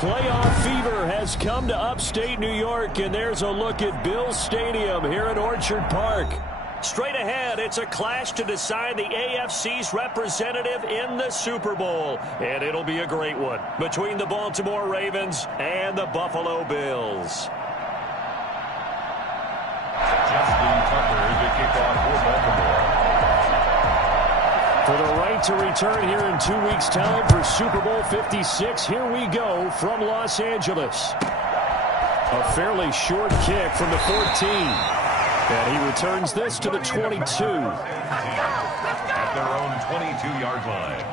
Playoff fever has come to upstate New York, and there's a look at Bills Stadium here in Orchard Park. Straight ahead, it's a clash to decide the AFC's representative in the Super Bowl. And it'll be a great one between the Baltimore Ravens and the Buffalo Bills. Justin Tucker is the kickoff for Baltimore. For the right to return here in 2 weeks' time for Super Bowl 56, here we go from Los Angeles. A fairly short kick from the 14. And he returns this to the 22. At their own 22-yard line.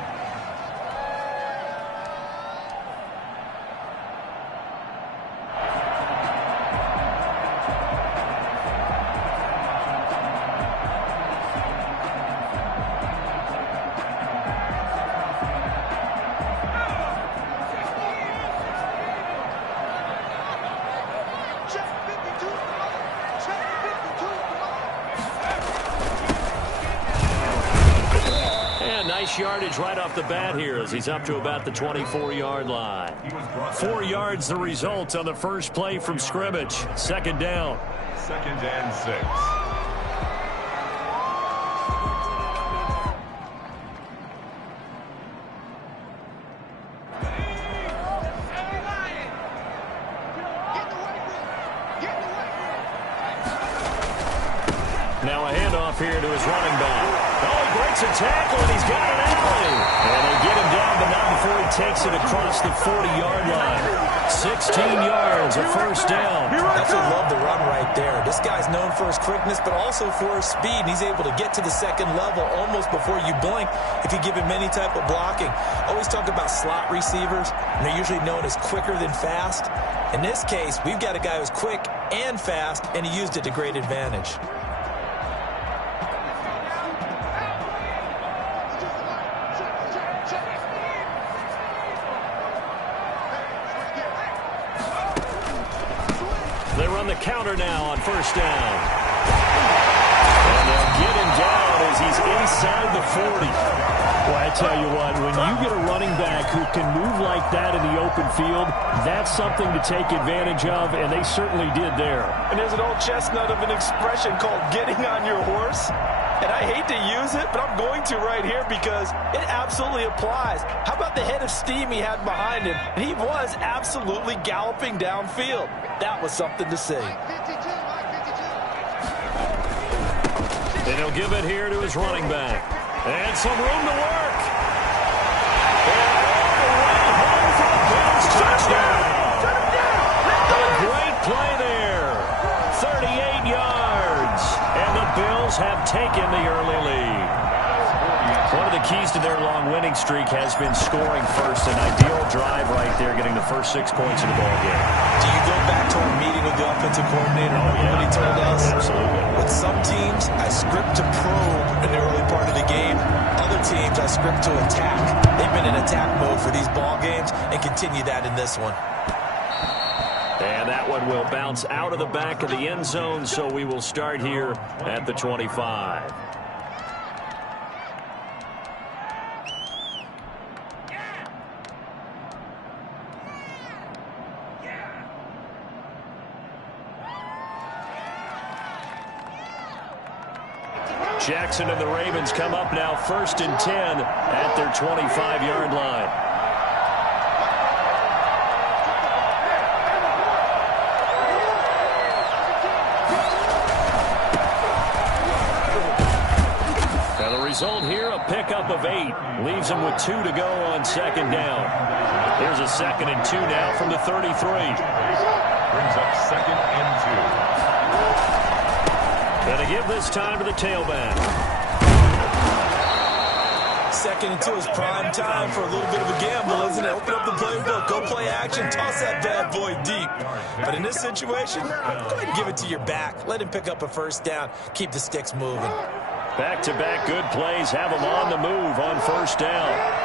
Yardage right off the bat here as he's up to about the 24-yard line. 4 yards the result on the first play from scrimmage. Second down. 2nd and 6. Now a handoff here to his running back. Oh, he breaks a tackle, and he's got an alley. And they get him down, but not before he takes it across the 40-yard line. 16 yards, a first down. Absolutely love the run right there. This guy's known for his quickness, but also for his speed. And he's able to get to the second level almost before you blink if you give him any type of blocking. Always talk about slot receivers, and they're usually known as quicker than fast. In this case, we've got a guy who's quick and fast, and he used it to great advantage. They run the counter now on first down. And they'll get him down as he's inside the 40. Well, I tell you what, when you get a running back who can move like that in the open field, that's something to take advantage of, and they certainly did there. And there's an old chestnut of an expression called getting on your horse. And I hate to use it, but I'm going to right here because it absolutely applies. How about the head of steam he had behind him? And he was absolutely galloping downfield. That was something to see. And he'll give it here to his running back. And some room to work. And all the way home for the Bills touchdown. A great play there. 38 yards. And the Bills have taken the early lead. One of the keys to their long winning streak has been scoring first. An ideal drive right there, getting the first 6 points of the ball game. Do you go back to our meeting with the offensive coordinator? Yeah. What he told us? Absolutely. With some teams, I script to probe in the early part of the game. Other teams, I script to attack. They've been in attack mode for these ball games and continue that in this one. And that one will bounce out of the back of the end zone, so we will start here at the 25. Jackson and the Ravens come up now 1st and 10 at their 25-yard line. Now the result here, a pickup of 8. Leaves them with 2 to go on second down. Here's a 2nd and 2 now from the 33. Brings up 2nd and 2. Going to give this time to the tailback. 2nd and 2 is prime time for a little bit of a gamble, isn't it? Open up the playbook, go play action, toss that bad boy deep. But in this situation, go ahead and give it to your back. Let him pick up a first down. Keep the sticks moving. Back-to-back good plays have them on the move on first down.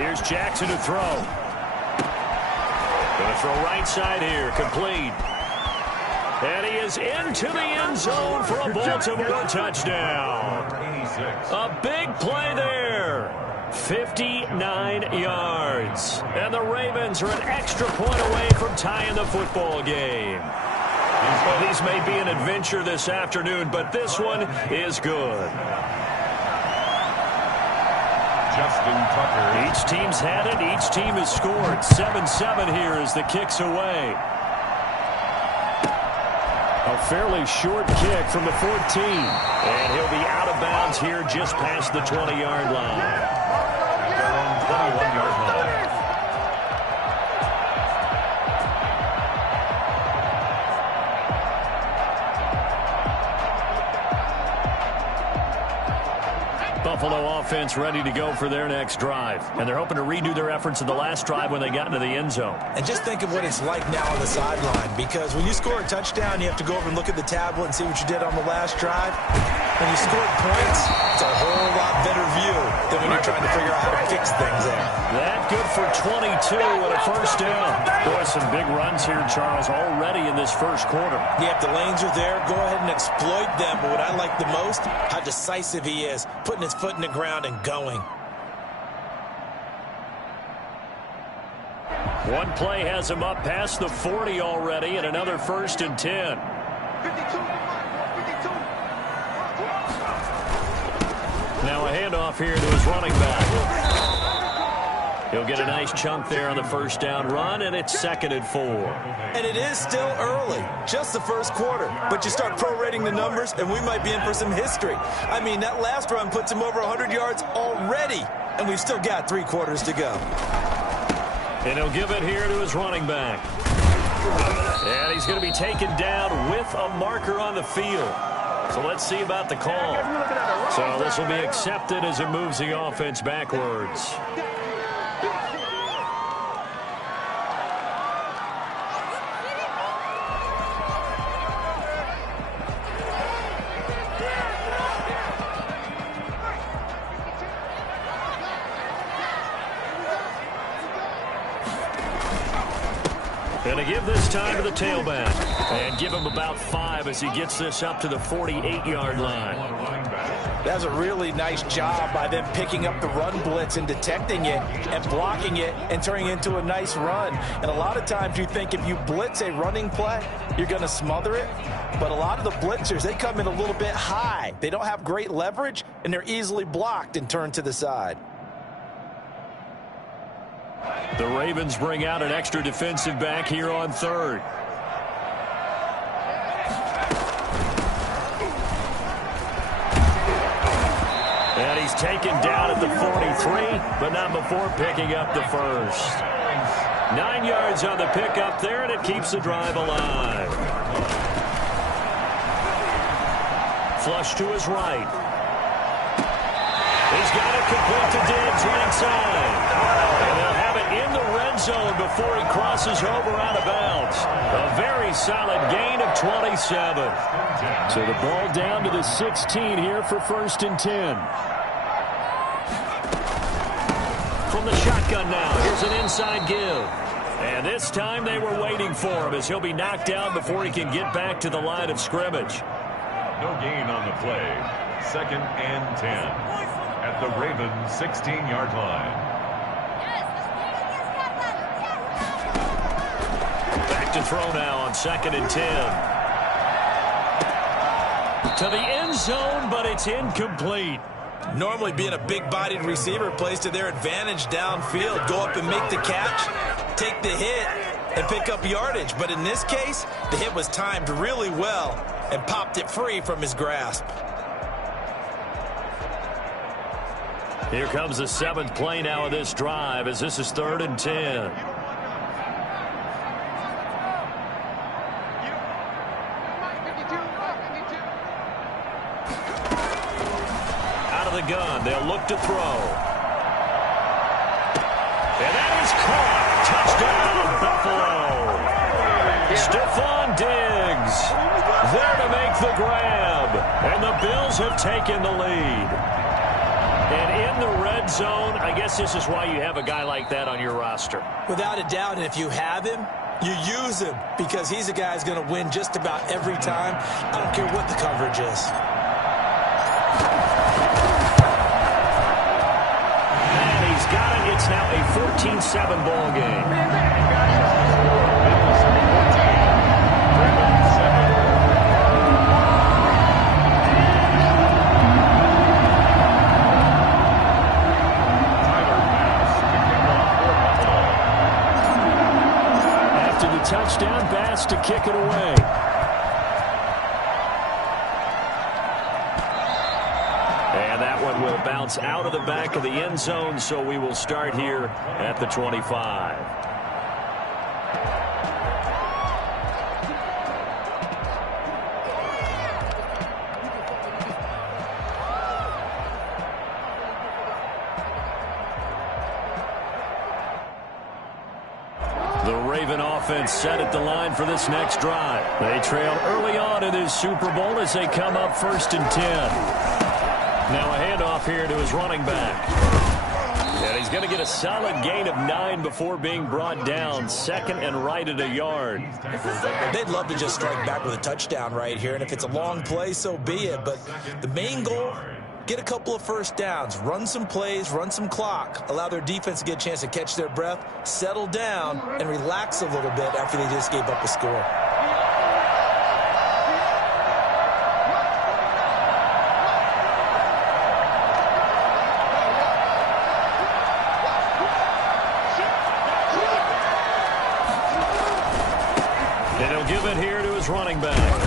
Here's Jackson to throw. Going to throw right side here. Complete. And he is into the end zone for a Baltimore touchdown. A big play there. 59 yards. And the Ravens are an extra point away from tying the football game. Well, these may be an adventure this afternoon, but this one is good. Justin Tucker. Each team's had it. Each team has scored. 7-7 here as the kick's away. A fairly short kick from the 14. And he'll be out of bounds here just past the 20-yard line. Their own 21-yard line. Buffalo offense ready to go for their next drive. And they're hoping to redo their efforts in the last drive when they got into the end zone. And just think of what it's like now on the sideline, because when you score a touchdown, you have to go over and look at the tablet and see what you did on the last drive. When you scored points, it's a whole lot better view than when you're trying to figure out how to fix things there. That good for 22 and a first down. Boy, some big runs here, Charles, already in this first quarter. Yeah, if the lanes are there, go ahead and exploit them. But what I like the most, how decisive he is, putting his foot in the ground and going. One play has him up past the 40 already, and another 1st and 10. Now a handoff here to his running back. He'll get a nice chunk there on the first down run, and it's 2nd and 4. And it is still early, just the first quarter. But you start prorating the numbers, and we might be in for some history. I mean, that last run puts him over 100 yards already, and we've still got 3 quarters to go. And he'll give it here to his running back. And he's going to be taken down with a marker on the field. So let's see about the call. So this will be accepted as it moves the offense backwards. Going to give this time to the tailback. And give him about 5 as he gets this up to the 48-yard line. That's a really nice job by them picking up the run blitz and detecting it and blocking it and turning it into a nice run. And a lot of times you think if you blitz a running play, you're going to smother it. But a lot of the blitzers, they come in a little bit high. They don't have great leverage, and they're easily blocked and turned to the side. The Ravens bring out an extra defensive back here on 3rd. And he's taken down at the 43, but not before picking up the first. 9 yards on the pickup there, and it keeps the drive alive. Flush to his right. He's got it complete to Diggs right side. And they'll have it in the red zone before he crosses over out of bounds. A very solid gain of 27. So the ball down to the 16 here for 1st and 10. From the shotgun now, here's an inside give. And this time they were waiting for him as he'll be knocked down before he can get back to the line of scrimmage. No gain on the play. 2nd and 10. At the Ravens' 16-yard line. Back to throw now on 2nd and 10. To the end zone, but it's incomplete. Normally being a big-bodied receiver plays to their advantage downfield. Go up and make the catch, take the hit, and pick up yardage. But in this case, the hit was timed really well and popped it free from his grasp. Here comes the 7th play now of this drive as this is 3rd and 10. Out of the gun, they'll look to throw. And that is caught. Touchdown, Buffalo. Stephon Diggs there to make the grab. And the Bills have taken the lead. And in the red zone, I guess this is why you have a guy like that on your roster. Without a doubt, and if you have him, you use him because he's a guy who's going to win just about every time. I don't care what the coverage is. And he's got it. It's now a 14-7 ball game. Touchdown pass to kick it away. And that one will bounce out of the back of the end zone, so we will start here at the 25. Offense set at the line for this next drive. They trail early on in this Super Bowl as they come up 1st and 10. Now a handoff here to his running back. And he's going to get a solid gain of 9 before being brought down. 2nd and right at a yard. They'd love to just strike back with a touchdown right here, and if it's a long play, so be it. But the main goal, get a couple of first downs, run some plays, run some clock, allow their defense to get a chance to catch their breath, settle down, and relax a little bit after they just gave up a score. And he'll give it here to his running back.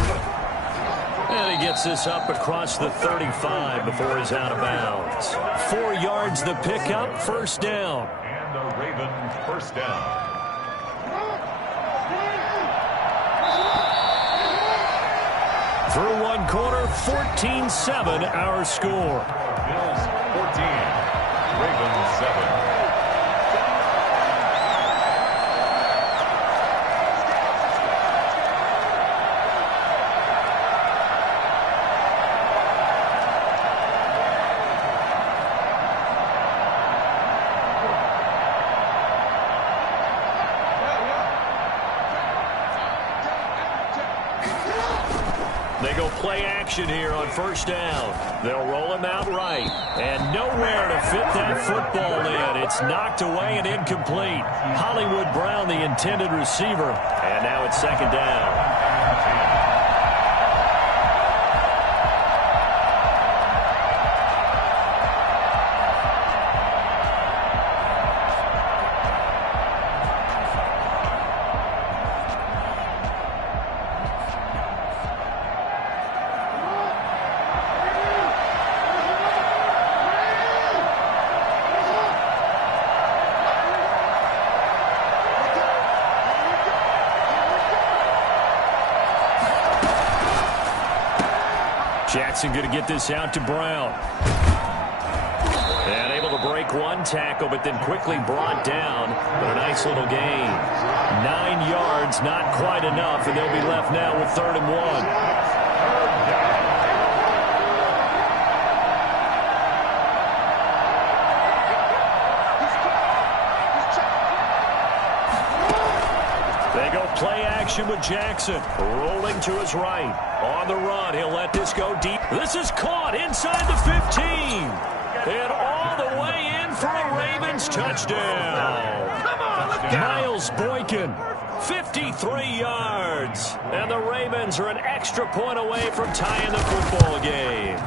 And he gets this up across the 35 before he's out of bounds. 4 yards the pickup, 1st down. And the Ravens first down. Through 1 quarter, 14-7 our score. Bills 14, Ravens 7. They go play action here on 1st down. They'll roll him out right. And nowhere to fit that football in. It's knocked away and incomplete. Hollywood Brown, the intended receiver. And now it's 2nd down. Jackson going to get this out to Brown. And able to break 1 tackle, but then quickly brought down. But a nice little gain. 9 yards, not quite enough, and they'll be left now with 3rd and 1. Play action with Jackson. Rolling to his right. On the run. He'll let this go deep. This is caught inside the 15. And all the way in for a Ravens touchdown. Miles Boykin, 53 yards. And the Ravens are an extra point away from tying the football game.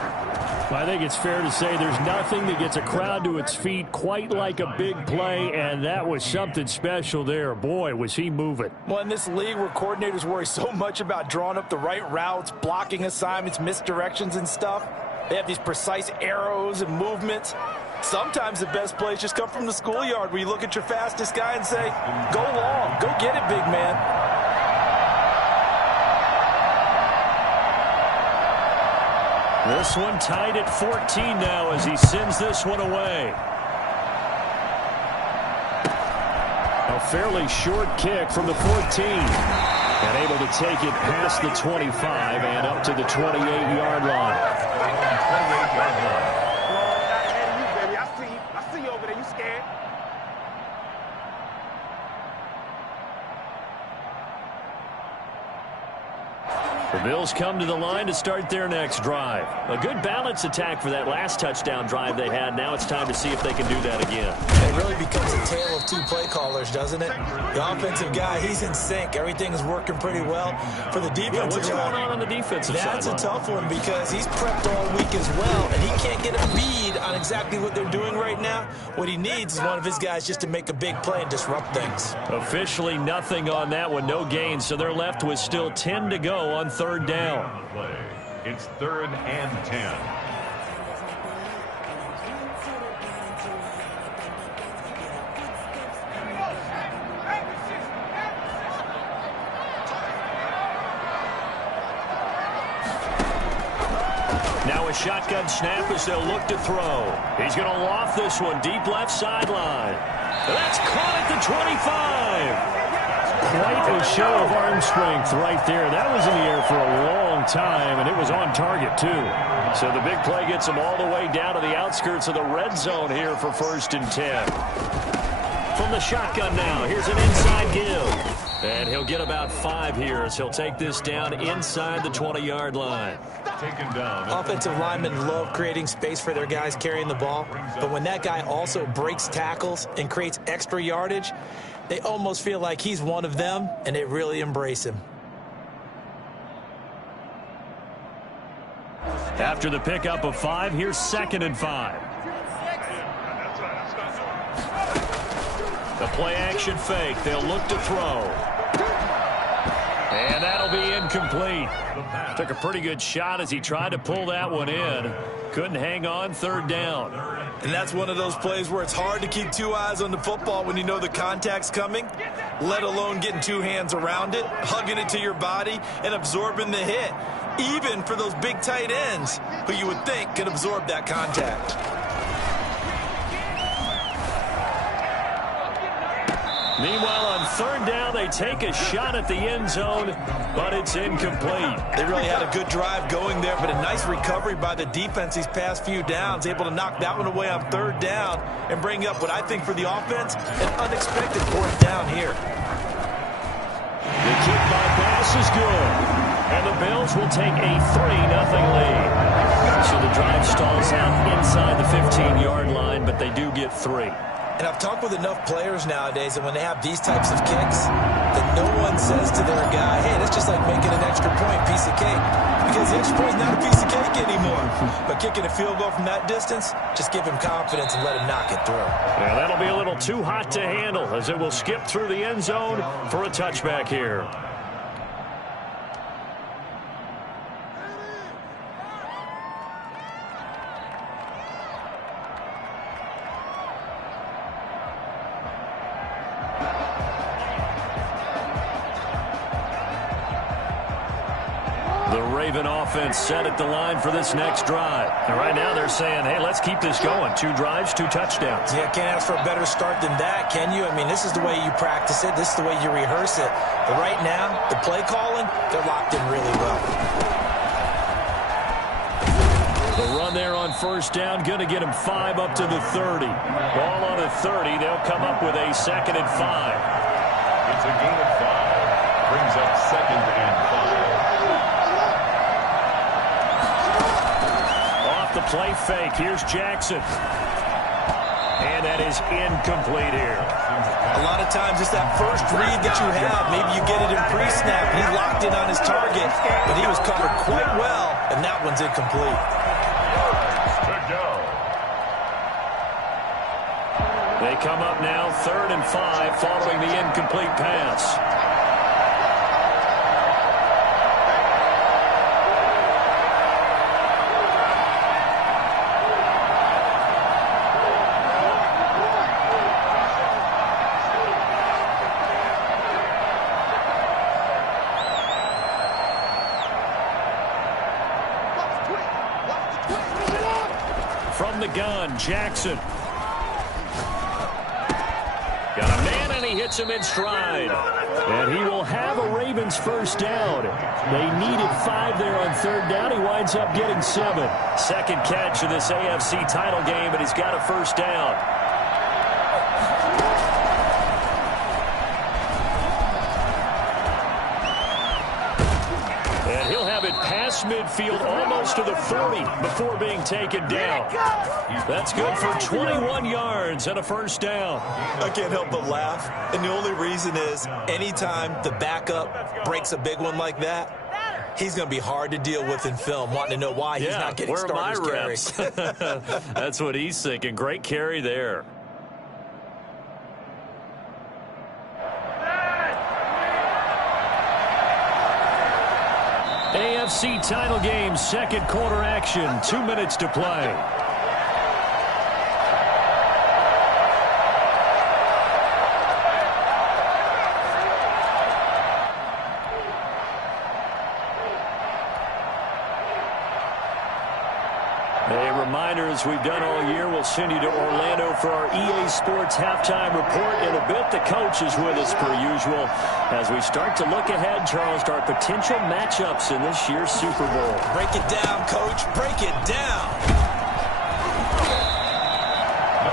I think it's fair to say there's nothing that gets a crowd to its feet quite like a big play, and that was something special there. Boy, was he moving. Well, in this league where coordinators worry so much about drawing up the right routes, blocking assignments, misdirections and stuff, they have these precise arrows and movements. Sometimes the best plays just come from the schoolyard where you look at your fastest guy and say, go long, go get it, big man. This one tied at 14 now as he sends this one away. A fairly short kick from the 14. And able to take it past the 25 and up to the 28-yard line. The Bills come to the line to start their next drive. A good balance attack for that last touchdown drive they had. Now it's time to see if they can do that again. It really becomes a tale of two play callers, doesn't it? The offensive guy, he's in sync. Everything is working pretty well. For the defensive what's guy, going on the defensive side? that's a tough one because he's prepped all week as well, and he can't get a bead on exactly what they're doing right now. What he needs is one of his guys just to make a big play and disrupt things. Officially nothing on that one, no gain, so they're left with still 10 to go on third down. It's 3rd and 10. Now a shotgun snap as they'll look to throw. He's going to loft this one deep left sideline. That's caught at the 25. Quite a show of arm strength right there. That was in the air for a long time, and it was on target, too. So the big play gets him all the way down to the outskirts of the red zone here for 1st and 10. From the shotgun now, here's an inside give. And he'll get about 5 here as he'll take this down inside the 20-yard line. Taken down. Offensive linemen love creating space for their guys carrying the ball, but when that guy also breaks tackles and creates extra yardage, they almost feel like he's one of them, and they really embrace him. After the pickup of 5, here's 2nd and 5. The play action fake. They'll look to throw. And that'll be incomplete. Took a pretty good shot as he tried to pull that one in. Couldn't hang on, 3rd down. And that's one of those plays where it's hard to keep 2 eyes on the football when you know the contact's coming, let alone getting 2 hands around it, hugging it to your body, and absorbing the hit, even for those big tight ends who you would think can absorb that contact. Meanwhile, on 3rd down, they take a shot at the end zone, but it's incomplete. They really had a good drive going there, but a nice recovery by the defense these past few downs, able to knock that one away on 3rd down and bring up what I think for the offense, an unexpected 4th down here. The kick by pass is good, and the Bills will take a 3-0 lead. So the drive stalls out inside the 15-yard line, but they do get 3. And I've talked with enough players nowadays that when they have these types of kicks, that no one says to their guy, hey, that's just like making an extra point, piece of cake. Because the extra point is not a piece of cake anymore. But kicking a field goal from that distance, just give him confidence and let him knock it through. Yeah, that'll be a little too hot to handle as it will skip through the end zone for a touchback here. Raven offense set at the line for this next drive. And right now they're saying, hey, let's keep this going. 2 drives, 2 touchdowns. Yeah, can't ask for a better start than that, can you? I mean, this is the way you practice it. This is the way you rehearse it. But right now, the play calling, they're locked in really well. The run there on 1st down, going to get them 5 up to the 30. Ball on the 30, they'll come up with a 2nd and 5. It's a gain of 5. Brings up 2nd and 5. The play fake. Here's Jackson. And that is incomplete here. A lot of times it's that first read that you have. Maybe you get it in pre-snap. He locked in on his target, but he was covered quite well, and that one's incomplete. They come up now 3rd and 5 following the incomplete pass. From the gun, Jackson. Got a man, and he hits him in stride. And he will have a Ravens 1st down. They needed 5 there on 3rd down. He winds up getting 7. 2nd catch of this AFC title game, and he's got a 1st down. And he'll across midfield, almost to the 40 before being taken down. That's good for 21 yards and a first down. I can't help but laugh, and the only reason is anytime the backup breaks a big one like that, he's going to be hard to deal with in film, wanting to know why he's not getting starters carries. That's what he's thinking. Great carry there. AFC title game, second quarter action, 2 minutes to play. A reminder, as we've done all year, we'll send you to Orlando for our EA Sports halftime report. In a bit, the coach is with us per usual as we start to look ahead, Charles, to our potential matchups in this year's Super Bowl. Break it down, Coach. Break it down.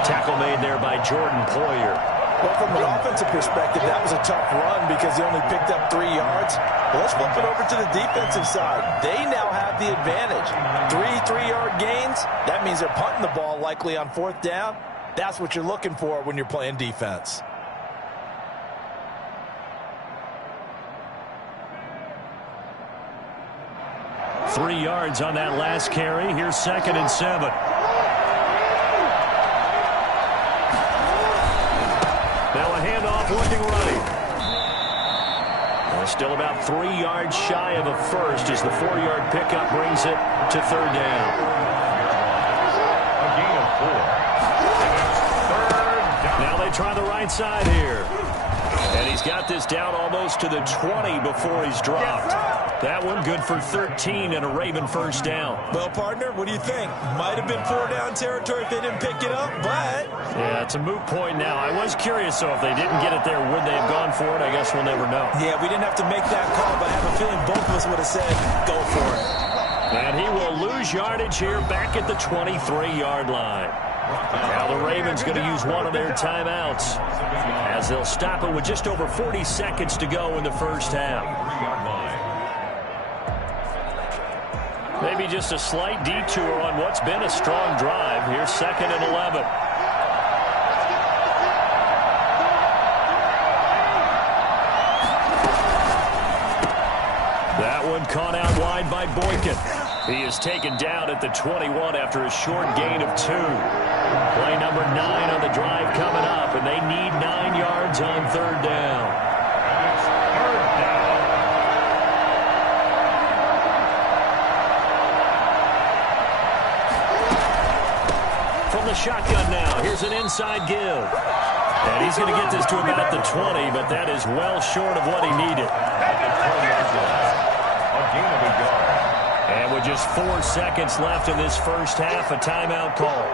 Tackle made there by Jordan Poyer. Well, from an offensive perspective, that was a tough run because he only picked up 3 yards. Well, let's flip it over to the defensive side. They now have the advantage. 3-3-yard gains, that means they're punting the ball likely on 4th down. That's what you're looking for when you're playing defense. Three yards on that last carry. Here's 2nd and 7. Now a handoff looking right. Still about 3 yards shy of a first as the 4-yard pickup brings it to 3rd down. A gain of 4. Third down. Now they try the right side here. And he's got this down almost to the 20 before he's dropped. That one good for 13 and a Raven first down. Well, partner, what do you think? Might have been 4-down territory if they didn't pick it up, but... Yeah, it's a moot point now. I was curious, though, if they didn't get it there, would they have gone for it? I guess we'll never know. Yeah, we didn't have to make that call, but I have a feeling both of us would have said, go for it. And he will lose yardage here back at the 23-yard line. Now the Ravens going to use one of their timeouts as they'll stop it with just over 40 seconds to go in the first half. Maybe just a slight detour on what's been a strong drive. Here's 2nd and 11. That one caught out wide by Boykin. He is taken down at the 21 after a short gain of 2. Play number 9 on the drive coming up, and they need 9 yards on 3rd down. From the shotgun now, here's an inside give. And he's going to get this to about the 20, but that is well short of what he needed. And with just 4 seconds left in this first half, a timeout call.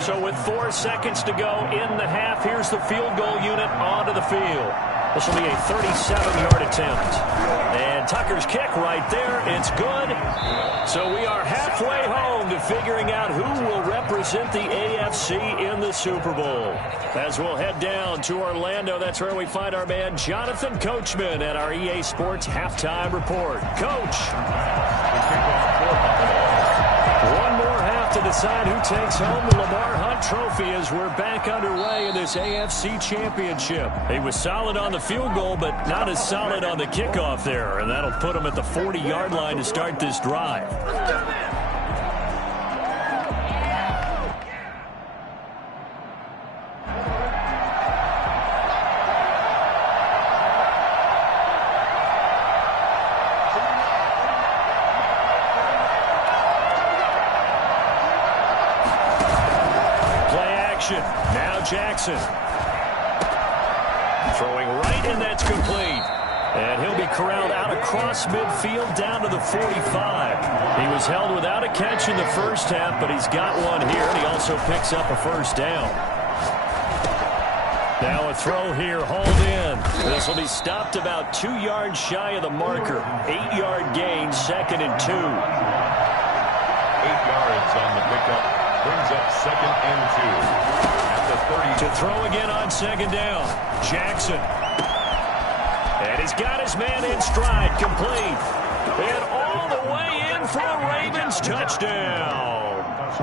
So with 4 seconds to go in the half, here's the field goal unit onto the field. This will be a 37-yard attempt. And Tucker's kick right there. It's good. So we are halfway home to figuring out who will represent the AFC in the Super Bowl. As we'll head down to Orlando, that's where we find our man Jonathan Coachman at our EA Sports Halftime Report. Coach. One more half to decide who takes home the Lamar Hunt Trophy as we're back underway in this AFC Championship. He was solid on the field goal, but not as solid on the kickoff there, and that'll put him at the 40-yard line to start this drive. Now Jackson. Throwing right, and that's complete. And he'll be corralled out across midfield down to the 45. He was held without a catch in the first half, but he's got one here, and he also picks up a first down. Now a throw here, hauled in. This will be stopped about 2 yards shy of the marker. 8-yard gain, 2nd and 2. 8 yards on the pickup. Brings up 2nd and 2 at the 30. To throw again on 2nd down. Jackson. And he's got his man in stride, complete. And all the way in for a Ravens touchdown.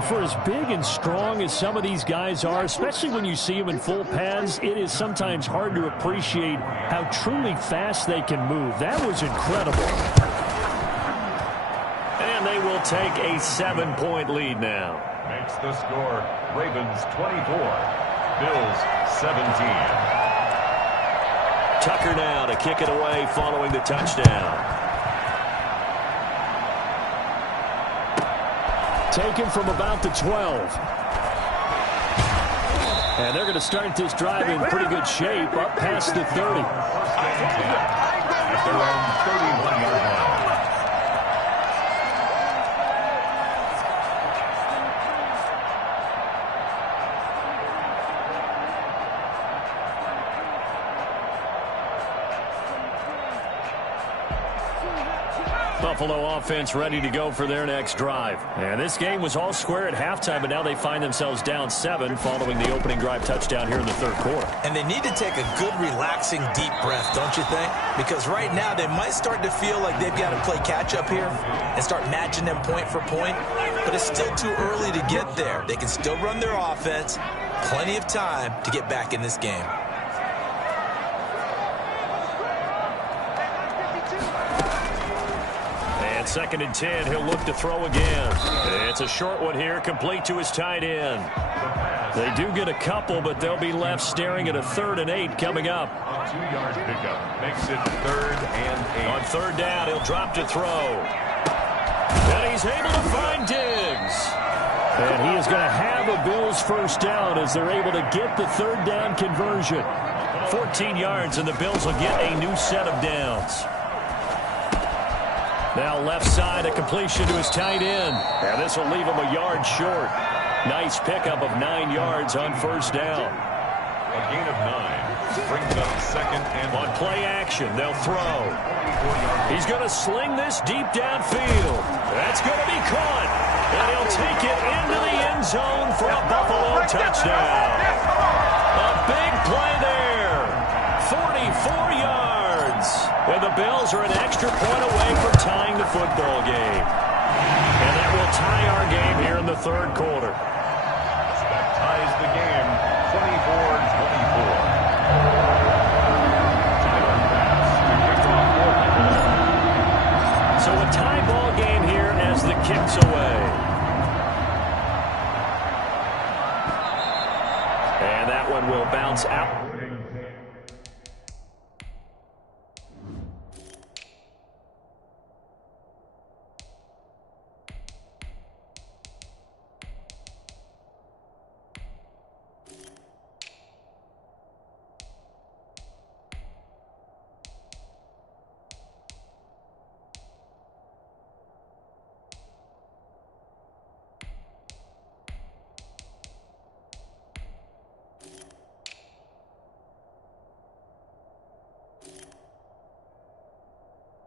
For as big and strong as some of these guys are, especially when you see them in full pads, it is sometimes hard to appreciate how truly fast they can move. That was incredible. And they will take a 7-point lead now. Makes the score Ravens 24, Bills 17. Tucker now to kick it away following the touchdown. Taken from about the 12. And they're going to start this drive in pretty good shape, up past the 30. At their own 31-yard line. Buffalo offense ready to go for their next drive. And this game was all square at halftime, but now they find themselves down 7 following the opening drive touchdown here in the third quarter. And they need to take a good, relaxing, deep breath, don't you think? Because right now they might start to feel like they've got to play catch-up here and start matching them point for point. But it's still too early to get there. They can still run their offense. Plenty of time to get back in this game. And 2nd and 10, he'll look to throw again. It's a short one here, complete to his tight end. They do get a couple, but they'll be left staring at a 3rd and 8 coming up. A 2-yard pickup makes it 3rd and 8. On 3rd down, he'll drop to throw. And he's able to find Diggs. And he is going to have a Bills first down as they're able to get the 3rd down conversion. 14 yards, and the Bills will get a new set of downs. Now left side, a completion to his tight end. And this will leave him a yard short. Nice pickup of 9 yards on 1st down. A gain of 9 brings up 2nd and on play action. They'll throw. He's going to sling this deep downfield. That's going to be caught. And he'll take it into the end zone for a Buffalo touchdown. A big play there. 44 yards. And the Bills are an extra point away from tying the football game. And that will tie our game here in the third quarter. That ties the game 24-24. So a tie ball game here as the kick's away. And that one will bounce out.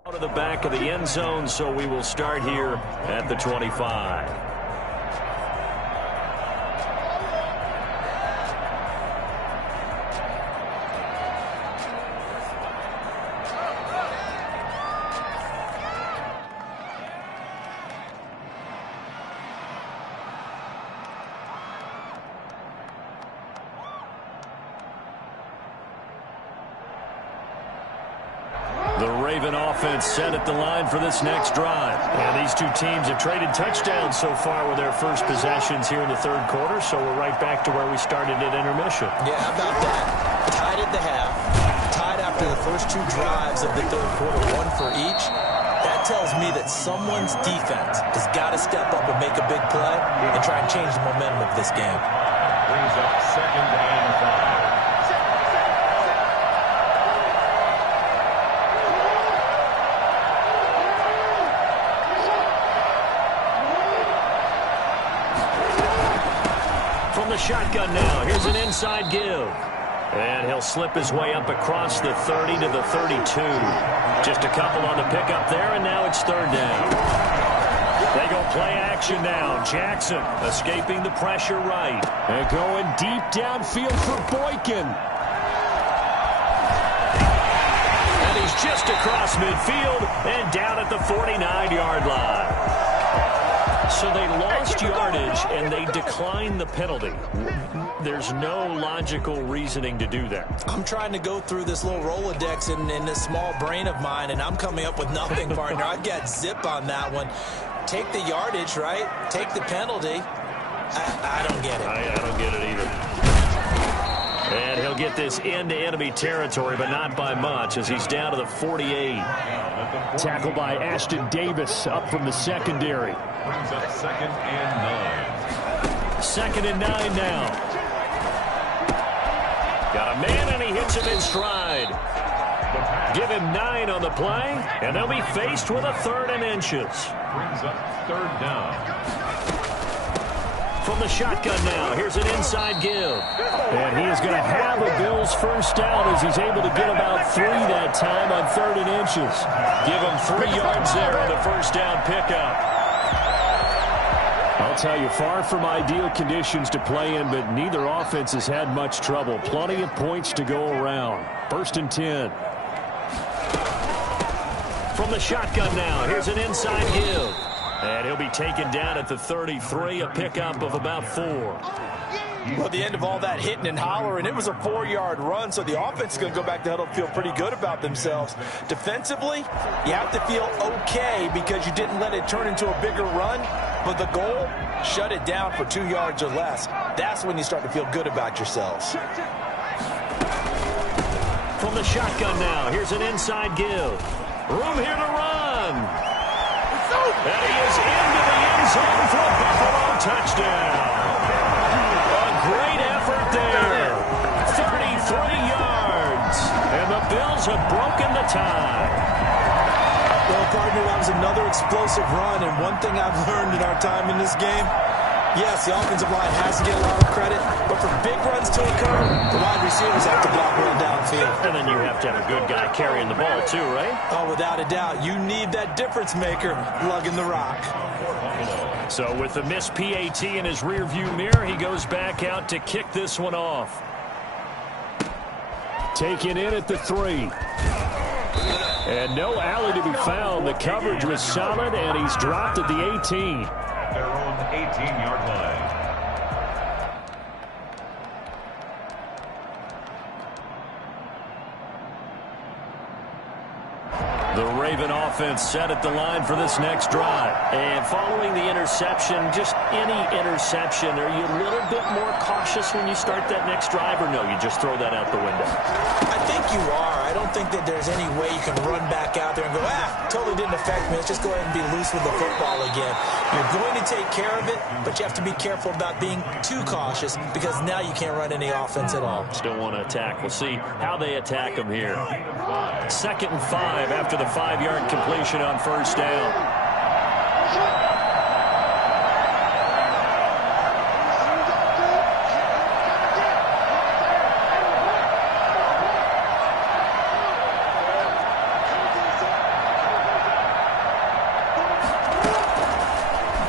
Out of the back of the end zone, so we will start here at the 25. The Raven offense set at the line for this next drive. And these two teams have traded touchdowns so far with their first possessions here in the third quarter, so we're right back to where we started at intermission. Yeah, how about that? Tied at the half, tied after the first 2 drives of the third quarter, 1 for each. That tells me that someone's defense has got to step up and make a big play and try and change the momentum of this game. Brings up 2nd and 5. From the shotgun now, here's an inside give. And he'll slip his way up across the 30 to the 32. Just a couple on the pickup there, and now it's 3rd down. They go play action now. Jackson escaping the pressure right. And going deep downfield for Boykin. And he's just across midfield and down at the 49-yard line. So they lost yardage, and they declined the penalty. There's no logical reasoning to do that. I'm trying to go through this little Rolodex in this small brain of mine, and I'm coming up with nothing, partner. I've got zip on that one. Take the yardage, right? Take the penalty. I don't get it. I don't get it either. And he'll get this into enemy territory, but not by much, as he's down to the 48. Tackled by Ashton Davis up from the secondary. Brings up 2nd and 9. 2nd and 9 now. Got a man, and he hits him in stride. Give him 9 on the play, and they'll be faced with a 3rd and inches. Brings up 3rd down. From the shotgun now, here's an inside give. And he is going to have a Bills first down as he's able to get about 3 that time on 3rd and inches. Give him 3 yards there on the first down pickup. I'll tell you, far from ideal conditions to play in, but neither offense has had much trouble. Plenty of points to go around. 1st and 10. From the shotgun now, here's an inside give. And he'll be taken down at the 33, a pickup of about 4. Well, at the end of all that hitting and hollering, it was a 4-yard run, so the offense is going to go back to huddle and feel pretty good about themselves. Defensively, you have to feel okay because you didn't let it turn into a bigger run, but the goal, shut it down for 2 yards or less. That's when you start to feel good about yourselves. From the shotgun now, here's an inside give. Room here to run. And he is into the end zone for a Buffalo touchdown. A great effort there. 33 yards. And the Bills have broken the tie. Well, partner, that was another explosive run, and one thing I've learned in our time in this game, yes, the offensive line has to get a lot of credit, but for big runs to occur, the wide receivers have to block well downfield. And then you have to have a good guy carrying the ball too, right? Oh, without a doubt. You need that difference maker lugging the rock. So with the missed PAT in his rearview mirror, he goes back out to kick this one off. Taken in at the 3. And no alley to be found. The coverage was solid, and he's dropped at the 18. Their own 18-yard line. The Raven offense set at the line for this next drive. And following the interception, just any interception, are you a little bit more cautious when you start that next drive, or no, you just throw that out the window? I think you are. I don't think that there's any way you can run back out there and go, totally didn't affect me. Let's just go ahead and be loose with the football again. You're going to take care of it, but you have to be careful about being too cautious because now you can't run any offense at all. Still want to attack. We'll see how they attack them here. 2nd and 5 after the 5-yard completion on first down.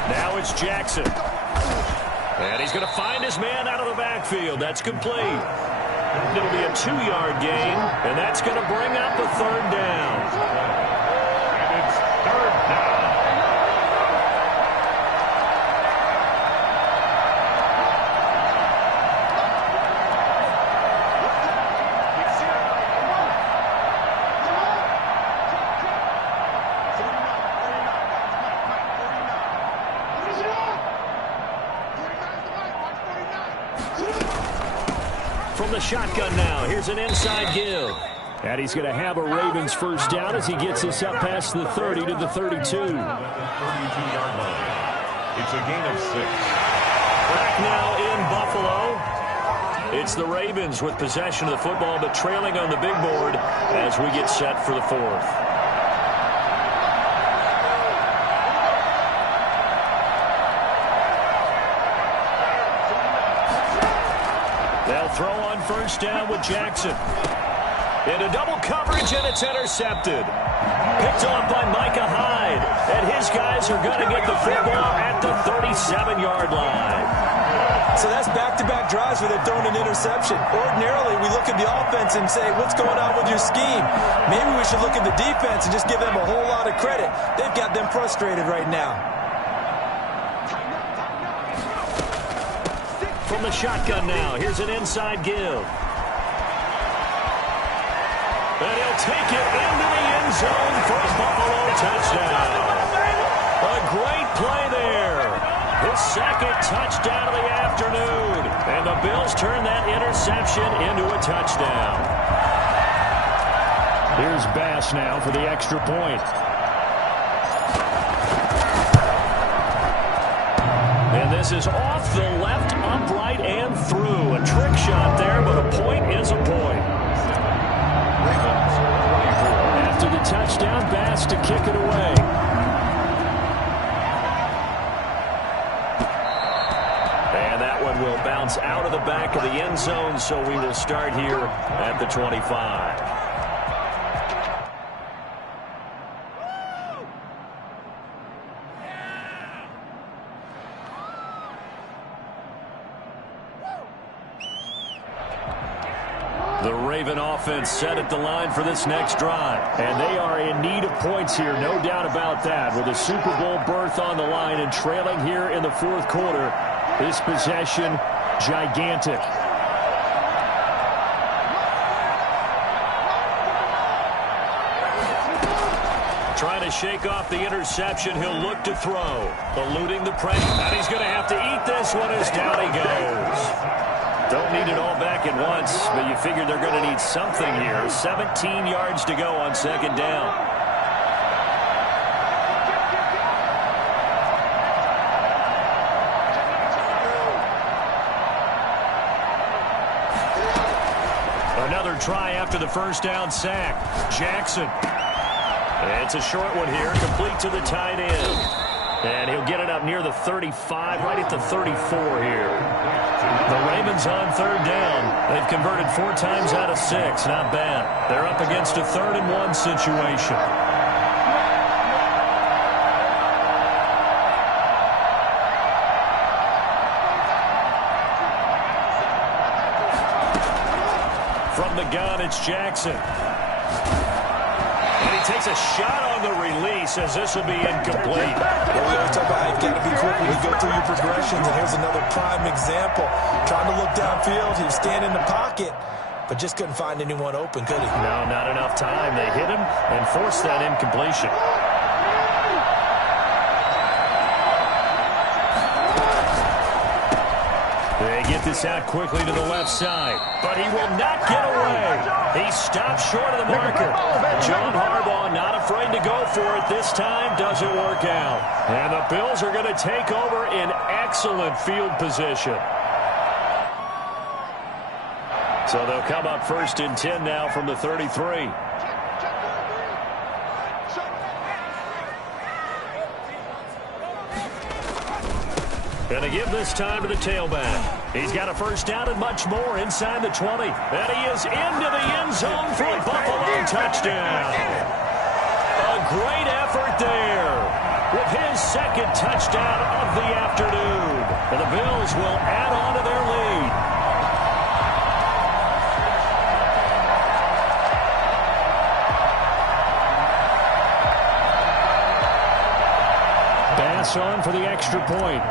Now it's Jackson. And he's going to find his man out of the backfield. That's complete. It'll be a 2-yard gain, and that's going to bring up the 3rd down. And it's 3rd down. From the shotgun now, here's an inside give. And he's going to have a Ravens first down as he gets us up past the 30 to the 32. At the 32-yard line. It's a gain of 6. Back now in Buffalo. It's the Ravens with possession of the football, but trailing on the big board as we get set for the 4th. They'll throw on first down with Jackson. Into double coverage, and it's intercepted. Picked off by Micah Hyde. And his guys are going to get the football at the 37-yard line. So that's back-to-back drives where they've thrown an interception. Ordinarily, we look at the offense and say, what's going on with your scheme? Maybe we should look at the defense and just give them a whole lot of credit. They've got them frustrated right now. From the shotgun now, here's an inside give. And he'll take it into the end zone for a Buffalo touchdown. A great play there. His second touchdown of the afternoon. And the Bills turn that interception into a touchdown. Here's Bass now for the extra point. And this is off the left, upright, and through. A trick shot there, but a point is a point. After the touchdown, Bass to kick it away. And that one will bounce out of the back of the end zone, so we will start here at the 25. The Raven offense set at the line for this next drive. And they are in need of points here, no doubt about that. With a Super Bowl berth on the line and trailing here in the fourth quarter, this possession, gigantic. Trying to shake off the interception. He'll look to throw. Eluding the pressure. And he's going to have to eat this one as down he goes. Don't need it all back at once, but you figure they're going to need something here. 17 yards to go on second down. Another try after the first down sack. Jackson. It's a short one here, complete to the tight end. And he'll get it up near the 35, right at the 34 here. The Ravens on third down. They've converted 4 times out of 6. Not bad. They're up against a 3rd-and-1 situation. From the gun, it's Jackson. And he takes a shot on the release as this will be incomplete. Well, we always talk about how you've got to be quick when you go through your progressions, and here's another prime example. Trying to look downfield, he was standing in the pocket, but just couldn't find anyone open, could he? No, not enough time. They hit him and forced that incompletion. They get this out quickly to the left side, but he will not get away. He stops short of the marker. John Harbaugh not afraid to go for it this time. Doesn't work out. And the Bills are going to take over in excellent field position. So they'll come up 1st and 10 now from the 33. Going to give this time to the tailback. He's got a first down and much more inside the 20. And he is into the end zone for a Buffalo touchdown. A great effort there with his second touchdown of the afternoon. And the Bills will add on to their lead. Bass on for the extra point.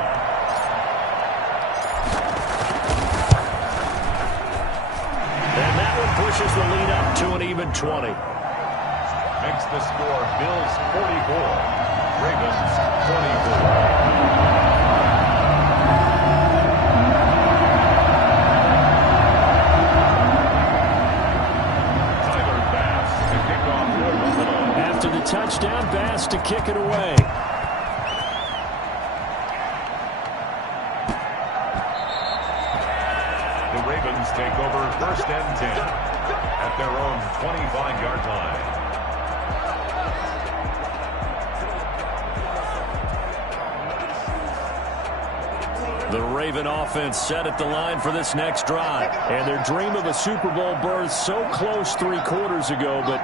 Pushes the lead up to an even 20. Makes the score Bills 44, Ravens 24. Tyler Bass to kick off for Buffalo. After the touchdown, Bass to kick it away. The Ravens take over 1st and 10 at their own 25-yard line. The Raven offense set at the line for this next drive. And their dream of a Super Bowl berth so close 3 quarters ago, but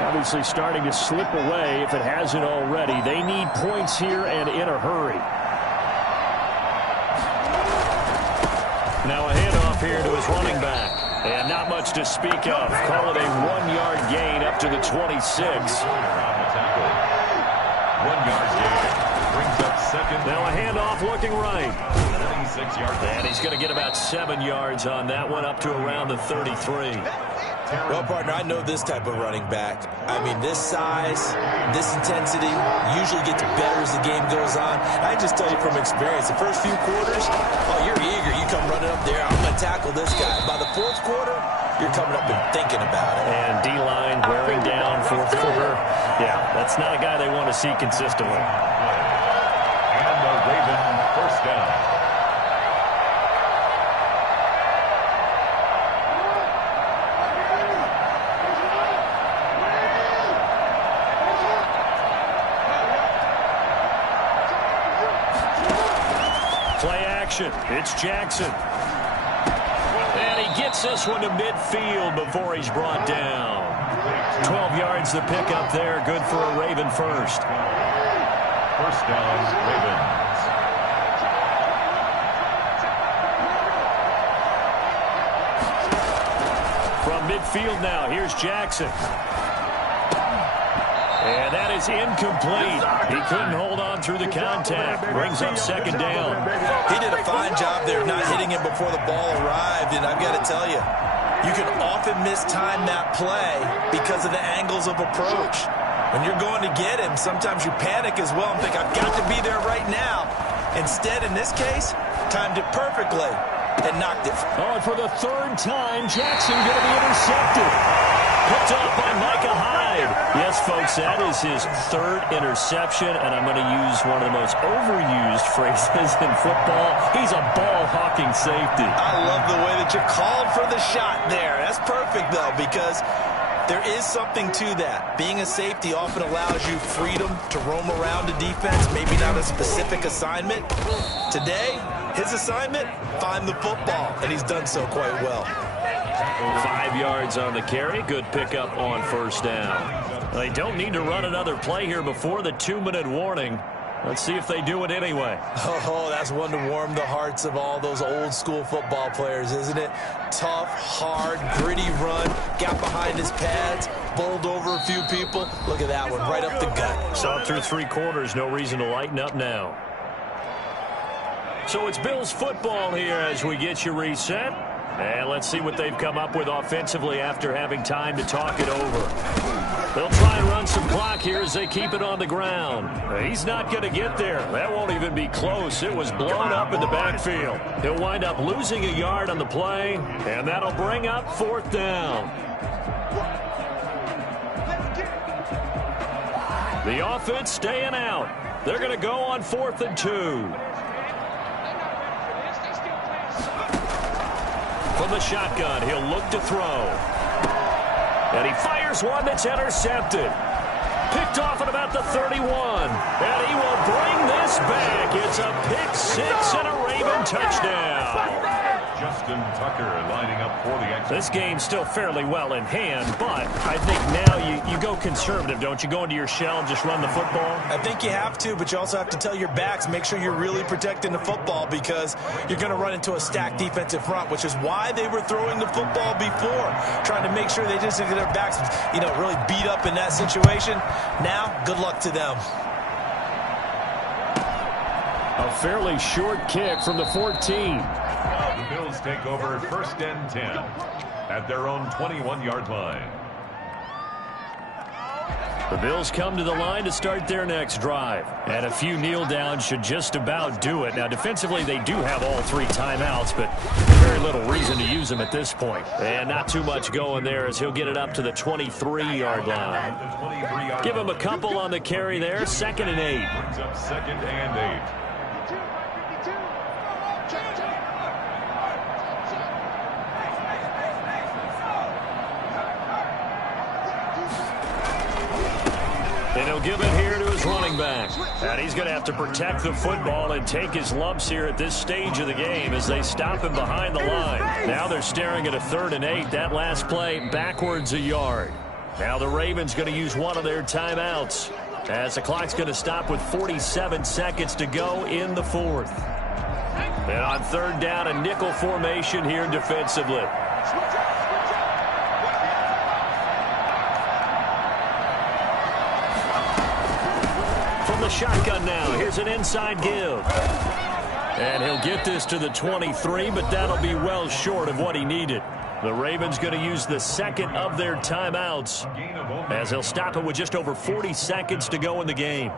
obviously starting to slip away if it hasn't already. They need points here and in a hurry. Now a handoff here to his running back. And not much to speak of. Call it a 1-yard gain up to the 26. On the tackle. 1-yard gain. Brings up second. Now a handoff looking right. 26 yards. And he's going to get about 7 yards on that one, up to around the 33. Well, partner, I know this type of running back. I mean, this size, this intensity usually gets better as the game goes on. I just tell you from experience, the first few quarters, oh, you're eager. You come running up there, I'm going to tackle this guy. By the fourth quarter, you're coming up and thinking about it. And D-line wearing down fourth quarter. Yeah, that's not a guy they want to see consistently. And the Raven first down. Play action. It's Jackson. And he gets this one to midfield before he's brought down. 12 yards to pick up there. Good for a Raven first. First down, Ravens. From midfield now, here's Jackson. And that is incomplete. He couldn't hold on through the contact. Brings up second down. He did a fine job there not hitting him before the ball arrived, and I've got to tell you, you can often mistime that play because of the angles of approach. When you're going to get him, sometimes you panic as well and think, I've got to be there right now. Instead, in this case, timed it perfectly and knocked it. Oh, and for the third time, Jackson going to be intercepted. Picked off by Micah Hyde. Yes, folks, that is his third interception, and I'm going to use one of the most overused phrases in football. He's a ball-hawking safety. I love the way that you're called for the shot there. That's perfect, though, because there is something to that. Being a safety often allows you freedom to roam around a defense, maybe not a specific assignment. Today, his assignment, find the football, and he's done so quite well. 5 yards on the carry. Good pickup on first down. They don't need to run another play here before the 2-minute warning. Let's see if they do it anyway. Oh, that's one to warm the hearts of all those old school football players, isn't it? Tough, hard, gritty run. Got behind his pads, bowled over a few people. Look at that one, right up the gut. Saw through 3 quarters. No reason to lighten up now. So it's Bills football here as we get you reset. And let's see what they've come up with offensively after having time to talk it over. They'll try and run some clock here as they keep it on the ground. He's not going to get there. That won't even be close. It was blown up in the backfield. He'll wind up losing a yard on the play, and that'll bring up fourth down. The offense staying out. They're going to go on 4th and 2. From the shotgun, he'll look to throw. And he fires one that's intercepted. Picked off at about the 31. And he will bring this back. It's a pick 6 and a Raven touchdown. Justin Tucker lining up for the exit. This game's still fairly well in hand, but I think now you go conservative, don't you? Go into your shell and just run the football? I think you have to, but you also have to tell your backs, make sure you're really protecting the football because you're going to run into a stacked defensive front, which is why they were throwing the football before, trying to make sure they just get their backs, really beat up in that situation. Now, good luck to them. A fairly short kick from the 14. The Bills take over 1st and 10 at their own 21-yard line. The Bills come to the line to start their next drive. And a few kneel downs should just about do it. Now, defensively, they do have all 3 timeouts, but very little reason to use them at this point. And not too much going there as he'll get it up to the 23-yard line. Give him a couple on the carry there. 2nd and 8. Brings up 2nd and 8. And he'll give it here to his running back. And he's going to have to protect the football and take his lumps here at this stage of the game as they stop him behind the line. Now they're staring at a 3rd and 8. That last play backwards a yard. Now the Ravens going to use one of their timeouts as the clock's going to stop with 47 seconds to go in the 4th. And on third down, a nickel formation here defensively. From the shotgun now, here's an inside give. And he'll get this to the 23, but that'll be well short of what he needed. The Ravens going to use the second of their timeouts as they'll stop it with just over 40 seconds to go in the game.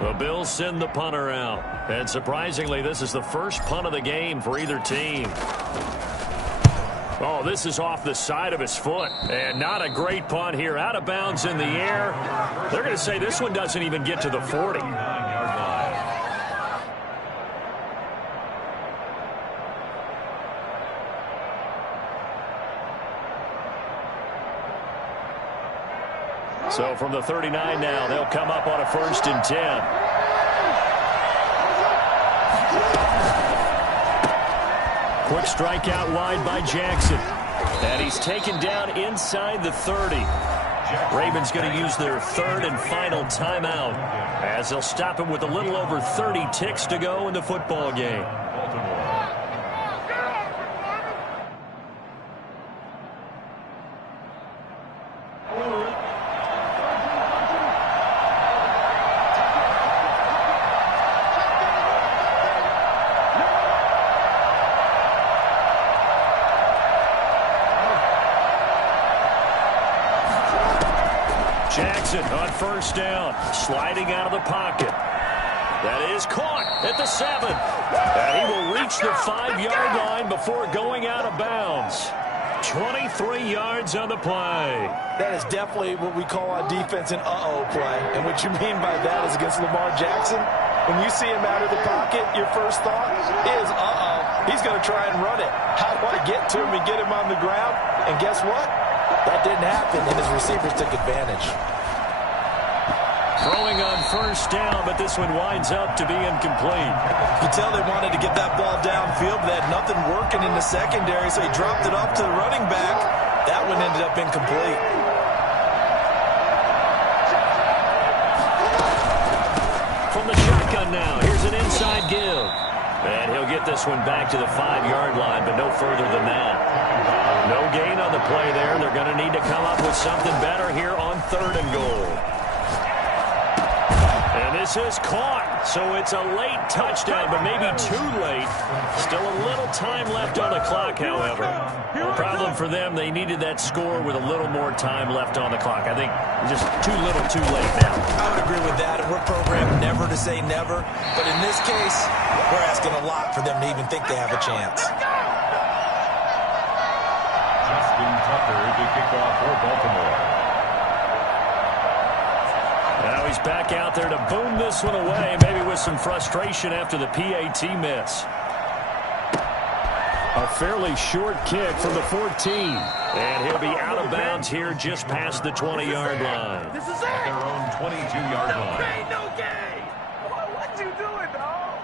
The Bills send the punter out. And surprisingly, this is the first punt of the game for either team. Oh, this is off the side of his foot. And not a great punt here. Out of bounds in the air. They're going to say this one doesn't even get to the 40. So from the 39 now, they'll come up on a 1st and 10. Quick strikeout wide by Jackson. And he's taken down inside the 30. Ravens going to use their third and final timeout as they'll stop him with a little over 30 ticks to go in the football game. Jackson on 1st down, sliding out of the pocket. That is caught at the 7. And he will reach the 5-yard line before going out of bounds. 23 yards on the play. That is definitely what we call on defense an uh-oh play. And what you mean by that is against Lamar Jackson, when you see him out of the pocket, your first thought is, uh-oh, he's going to try and run it. How do I get to him and get him on the ground? And guess what? That didn't happen, and his receivers took advantage. Throwing on 1st down, but this one winds up to be incomplete. You can tell they wanted to get that ball downfield, but they had nothing working in the secondary, so he dropped it off to the running back. That one ended up incomplete. From the shotgun now, here's an inside give. And he'll get this one back to the 5-yard line, but no further than that. No gain on the play there. They're going to need to come up with something better here on 3rd and goal. And this is caught, so it's a late touchdown, but maybe too late. Still a little time left on the clock, however. The problem for them, they needed that score with a little more time left on the clock. I think just too little, too late now. I would agree with that. We're programmed never to say never, but in this case, we're asking a lot for them to even think they have a chance. Justin Tucker to kick off for Baltimore. Now he's back out there to boom this one away, maybe with some frustration after the PAT miss. A fairly short kick from the 14. And he'll be out of bounds here just past the 20-yard line. This is their own 22-yard line. No game! What you doing, dog?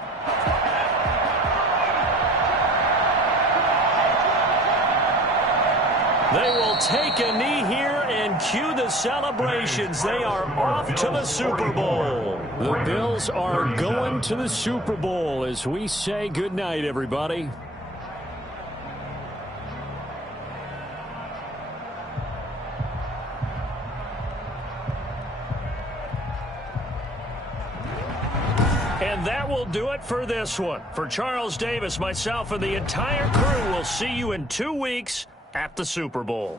They will take a knee here and cue the celebrations. They are off to the Super Bowl. The Bills are going to the Super Bowl as we say goodnight, everybody. And that will do it for this one. For Charles Davis, myself, and the entire crew, we'll see you in 2 weeks at the Super Bowl.